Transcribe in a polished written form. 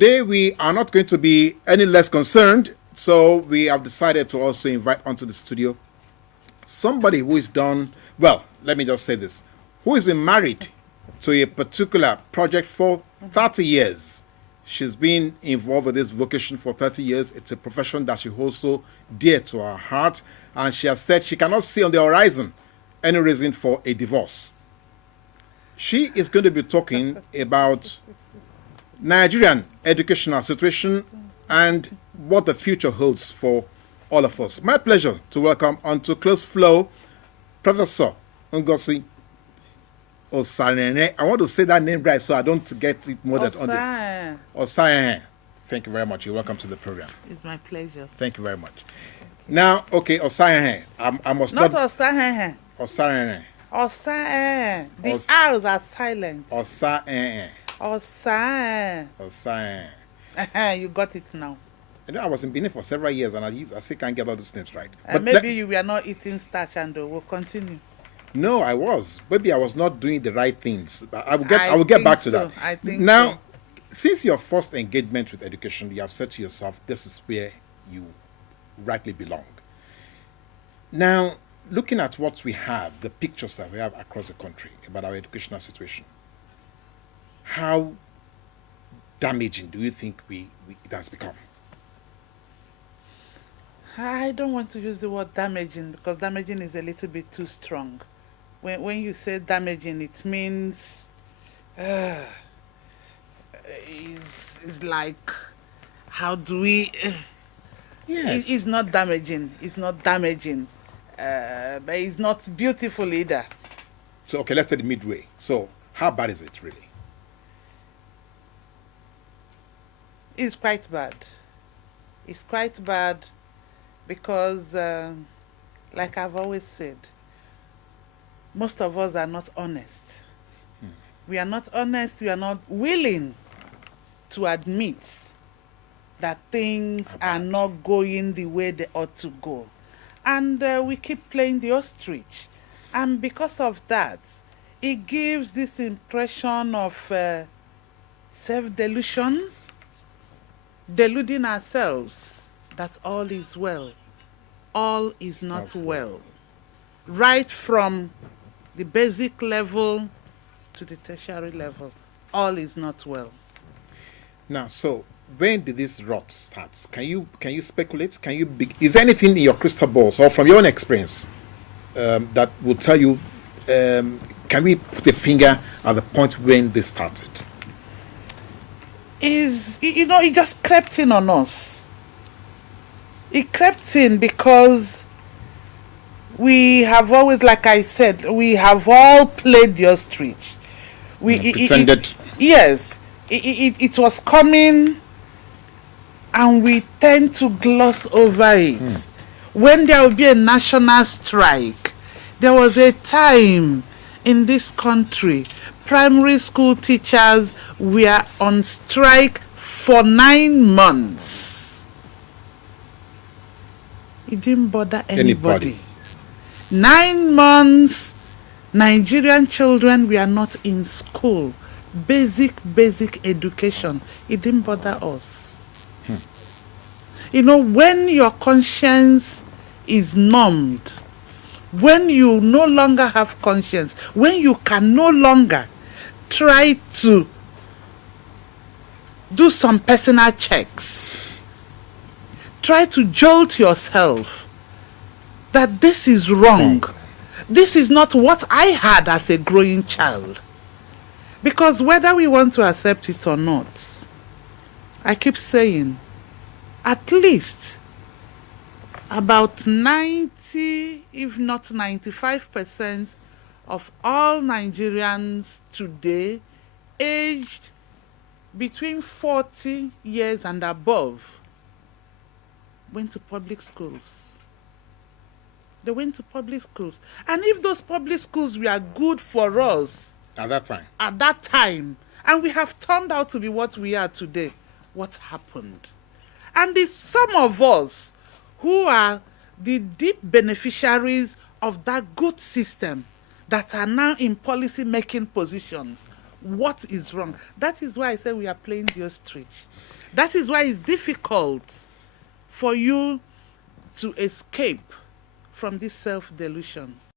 Today we are not going to be any less concerned, so we have decided to also invite onto the studio somebody who is done, well, let me just say this, who has been married to a particular project for 30 years. She's been involved with this vocation for 30 years. It's a profession that she holds so dear to her heart, and she has said she cannot see on the horizon any reason for a divorce. She is going to be talking about Nigerian educational situation and what the future holds for all of us. My pleasure to welcome onto Close Flow Professor Ngozi Osarenren. I want to say that name right so I don't get it molded on the Osarenren. Thank you very much. You're welcome to the program. It's my pleasure. Thank you very much. Now, okay, Osarenren. I must not Osarenren. Osarenren. Osarenren. The R's are silent. Osarenren. Osarenren. You got it now. You know, I was in Benin for several years and I still can't get all those names right. But maybe you were not eating starch and we'll continue. No, I was. Maybe I was not doing the right things. I will get back to that. I think now, so. Since your first engagement with education, you have said to yourself, this is where you rightly belong. Now, looking at what we have, the pictures that we have across the country about our educational situation, how damaging do you think it has become? I don't want to use the word damaging because damaging is a little bit too strong. When you say damaging, it means it's like, how do we... Yes. It's not damaging. It's not damaging. But it's not beautiful either. So, okay, let's say the midway. So, how bad is it really? It's quite bad. It's quite bad because, like I've always said, most of us are not honest. We are not honest. We are not willing to admit that things are not going the way they ought to go. And we keep playing the ostrich. And because of that, it gives this impression of self-delusion, deluding ourselves that all is well. All is not well. Right from the basic level to the tertiary level, all is not well. Now, so when did this rot start? Can you speculate? Is there anything in your crystal balls or from your own experience that will tell you? Can we put a finger at the point when this started? It just crept in on us. It crept in because we have always, like I said, we have all played the ostrich. We pretended. Yes, it was coming, and we tend to gloss over it. When there will be a national strike, there was a time in this country, primary school teachers were on strike for 9 months. It didn't bother anybody. 9 months, Nigerian children were not in school. Basic education. It didn't bother us. You know, when your conscience is numbed, when you no longer have conscience, when you can no longer try to do some personal checks, try to jolt yourself that this is wrong. This is not what I had as a growing child. Because whether we want to accept it or not, I keep saying, at least about 90, if not 95% of all Nigerians today aged between 40 years and above went to public schools. They went to public schools. And if those public schools were good for us At that time, and we have turned out to be what we are today, what happened? And it's some of us who are the deep beneficiaries of that good system that are now in policy making positions. what is wrong. That is why I say we are playing the ostrich. That is why it's difficult for you to escape from this self-delusion.